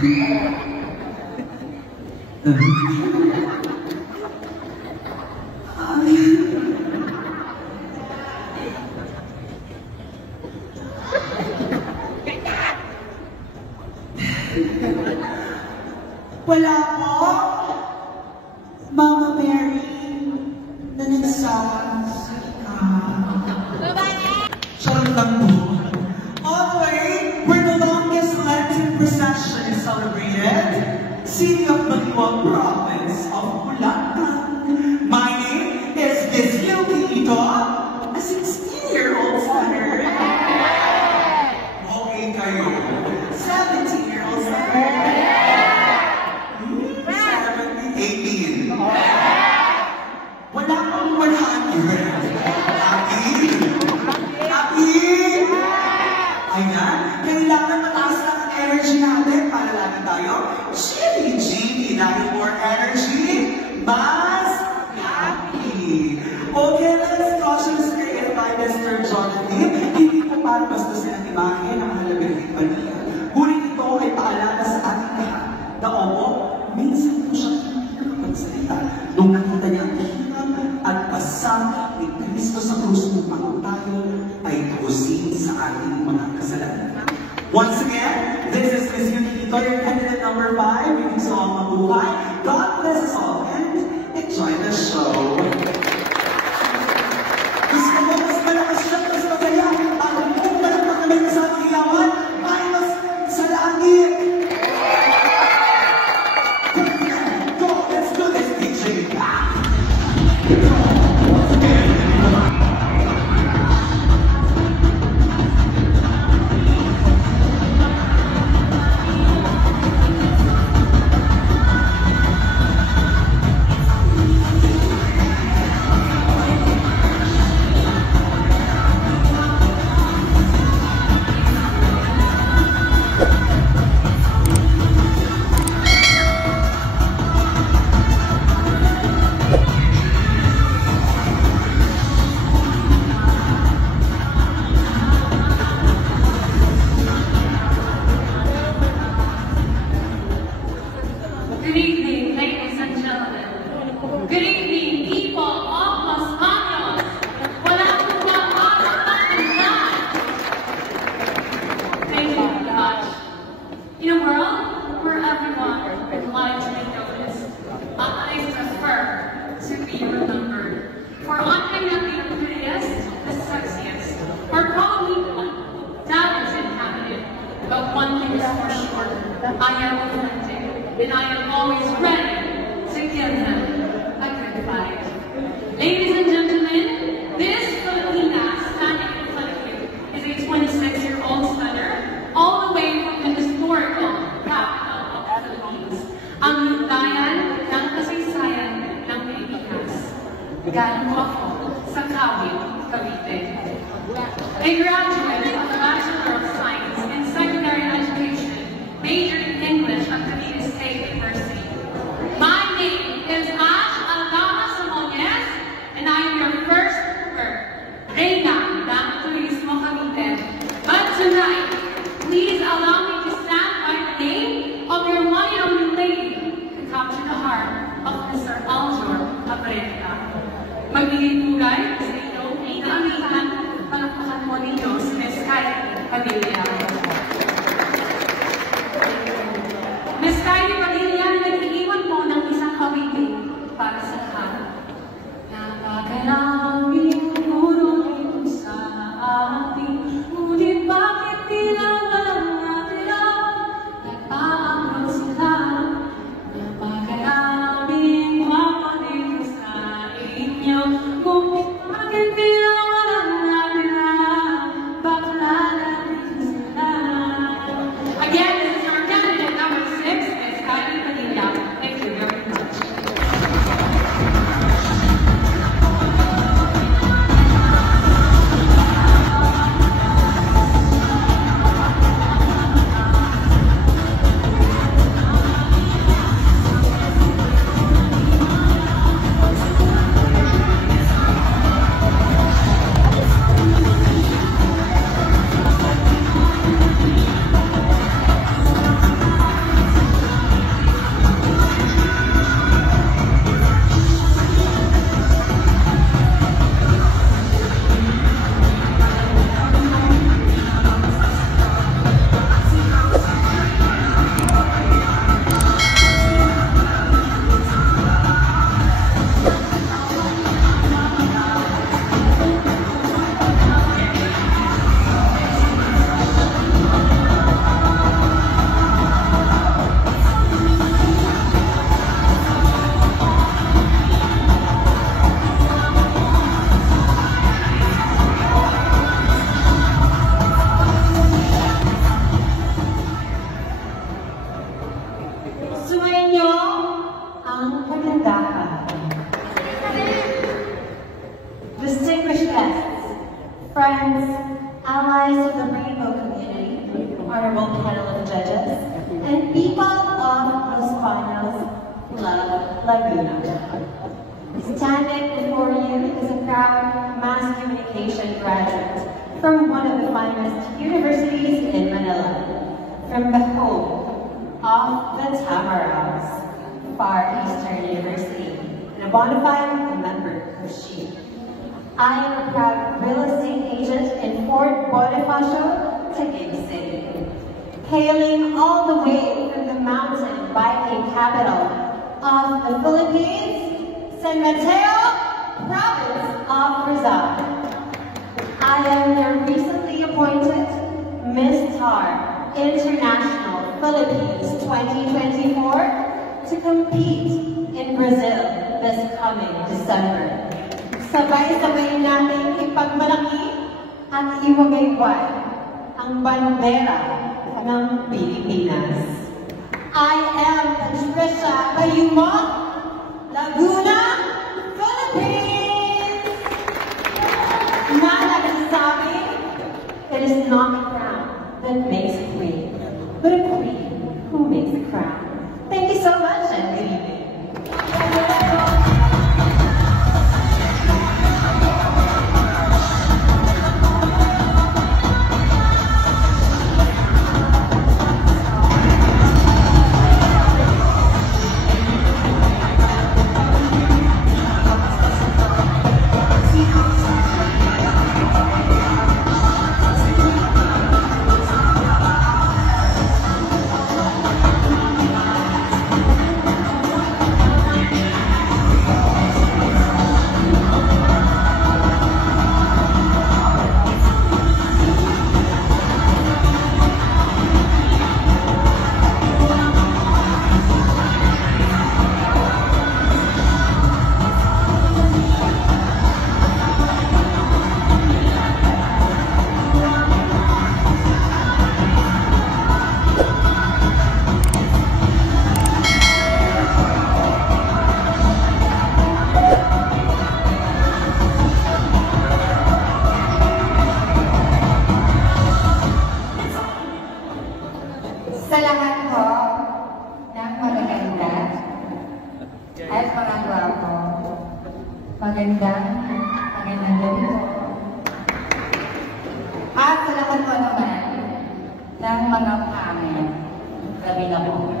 Wala po, Mama Mary, na nagsasabi ka. Charot lang po. Anyway, we're the longest Lenten procession celebrated. City of Baliwag Province of Bulacan. My name is Miss Hilda, a 16-year-old stunner. Okay kayo. 17-year-old stunner. 18. Wala kang 100. Happy? Happy? Ayan. Kailangan mataas lang ang energy natin para lagi tayo chili-chili. Dahil more energy, mas happy. Okay, let's cautious created by Mr. Jonathan. Hindi po para basta silang imahe ng Halagang Paniya. Ngunit ito ay paalala sa ating lahat na opo, minsan po siya magsalita nung nakita niya ang hirap at pasang ni Cristo sa krus upang tayo ay tugusin sa ating mga kasalanan. Once again, this is Miss Yukito, your candidate number 5, yung song Mabuhay. God bless us all and enjoy the show. Gusto mo, mas malakas siya, mas masaya. Ang kung malakas kami sa magilawan, ay mas sa langit. Good evening, ladies and gentlemen. Good evening, people of Los Baños. Wala po ba ang dyan? Thank you very much. In a world where everyone would like to be noticed, I prefer to be remembered. For I may not be the prettiest, the sexiest, or probably talented candidate, but one thing is for sure, I am authentic. And I am always ready to give them a good fight. Ladies and gentlemen, this Filipina standing in front of you is a 26-year-old stunner, all the way from the historical capital of the Philippines, ang lungdayan ng kasaysayan ng Pilipinas. Galing po ako sa Kawit, Cavite. A graduate of the Bachelor of Science in Secondary Education, majored in English at Cavite State University. My name is Ash Aldama Samones, and I am your first member, Reina ng Turismo Cavite. But tonight, please allow me to stand by the name of your one and only lady to capture the heart of Mr. Aljor Abreta. Magbigay pugay sa inyong inaamihan, palakpakan mo ninyo si Ms. Kylie Padilla. Ms. Kylie Padilla na nag-iwan po ng isang kawiting para sa lahat. Napakaraming puno sa ating, ngunit bakit tila walang natira? Nagpaamrot sila. Napakaraming wapanin sa inyo, kung eyes of the rainbow community, honorable panel of judges, and people of Los Banos, Laguna. Standing before you is a proud mass communication graduate from one of the finest universities in Manila, from the home of the Tamaraos, Far Eastern University, and a bona fide member of SHE. I am a proud real estate agent in Fort Bonifacio, Taguig City, hailing all the way from the mountain biking capital of the Philippines, San Mateo, province of Rizal. I am the recently appointed Miss TAR International Philippines 2024 to compete in Brazil this coming December. Sabay-sabay nating ipagmalaki at iwagayway ang bandera ng Pilipinas. I am Patricia Bayumon, Laguna, Philippines! Nagsasabi, it is not a crown that makes a queen, but a queen who makes a crown. Thank you so much and good evening. Sa lahat po ng magaganda at mga gwapo, magandang gabi po. At sa lahat po naman ng mga pangit, gabi na po.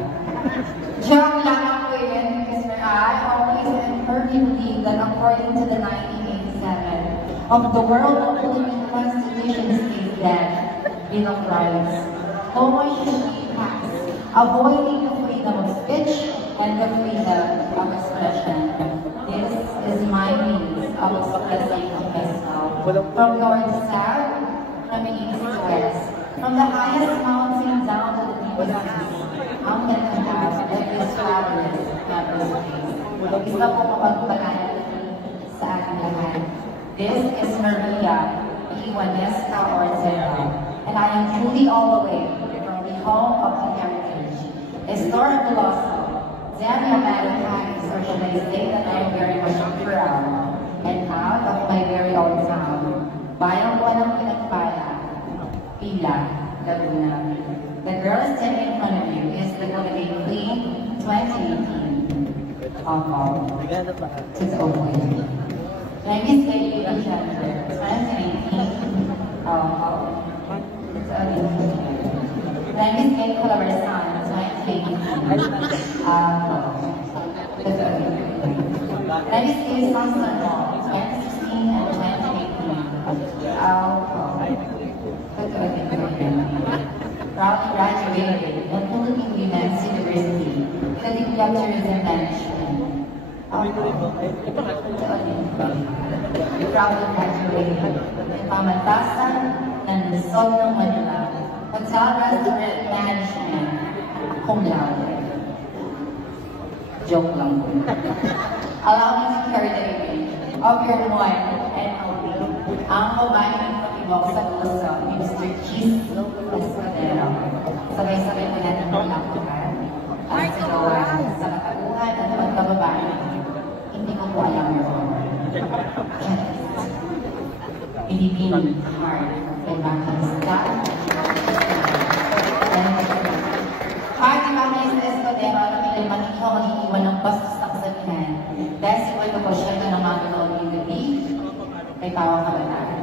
Joke lamang po yun because I always and firmly believe that according to the 1987 of the World Philippine Constitution states that bill of rights, homosexuality has avoiding the freedom of speech and the freedom of expression. This is my means of expressing myself from north to south, from east to west, from the highest mountain down to the deepest sea. Ang ganda of every traveler's space. Isa po mapagpalaan sa ating lahat. This is Maria Iwanesca Ortega, and I am truly all the way from the home of the heritage. Historic Veloso, Daniel Madden or should I say that I am very much proud and proud of my very own town. Bayang Walang Pinagpala, Pila, Laguna. The girl standing in front of you is the Philippine Queen 2018. It's over. Let me say you each other. 2018. It's over. Let me say Calabarzon 2018. It's over. Let me say Sunset Mall 2016 and 2018. It's over. Proudly graduated from Philippine Women's University in the Degree of Tourism Management. We proudly graduated in Pamantasan ng Luzon ng Manila, Hotel Restaurant Management, cum laude. Joke lang. Allow me to carry the image of your one and only, ang babae ng patibok sa Luzon, Mr. Cheese Escudero. Sabay-sabay mo natin maglakukan at sigawan sa katauhan at pagkababae. Hindi ko po alam your honor. Yes. Pilipino, hard, Evangelista. Kahit Evangelista Escudero, alam nila yung manito mag-iiwan ng bastos na kasabihan. Dahil si Wendo po siya na namamanood yung gabi, may tawang kabataan.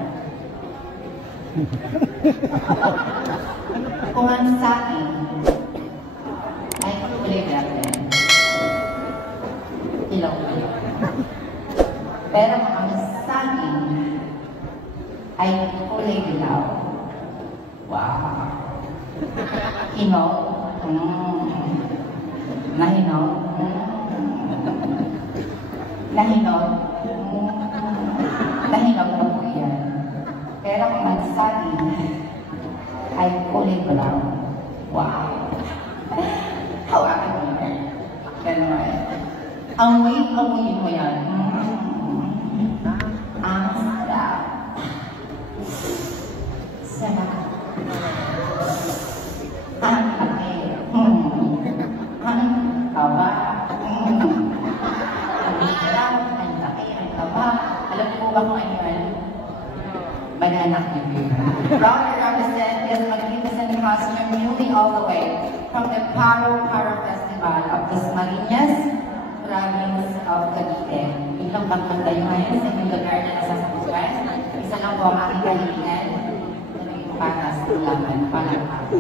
Kung ang sa akin ay kulay verde, ilaw ko. Pero kung ang sa akin ay kulay dilaw, wow! Hinog, nahinog, nahinog, nahinog na po yan. Pero kung ang sa akin ay kulay brown. Wow! Hawakan mo yan. Ganun. Amoy-amoyin mo yan. Ang sarap. Sarap. Ang laki. Ang kaba. Ang sarap. Ang laki. Ang kaba. Alam mo ba kung ano yan? Banana cue. Proud to represent is magnificent costume newly all the way from the Paro Festival of Dasmariñas, province of Cavite. Ilang bangkang kayo ngayon sa inyong lugar na nasasakupan. Isa lang po ang aking kahilingan na may patas ng laman. Palakpak.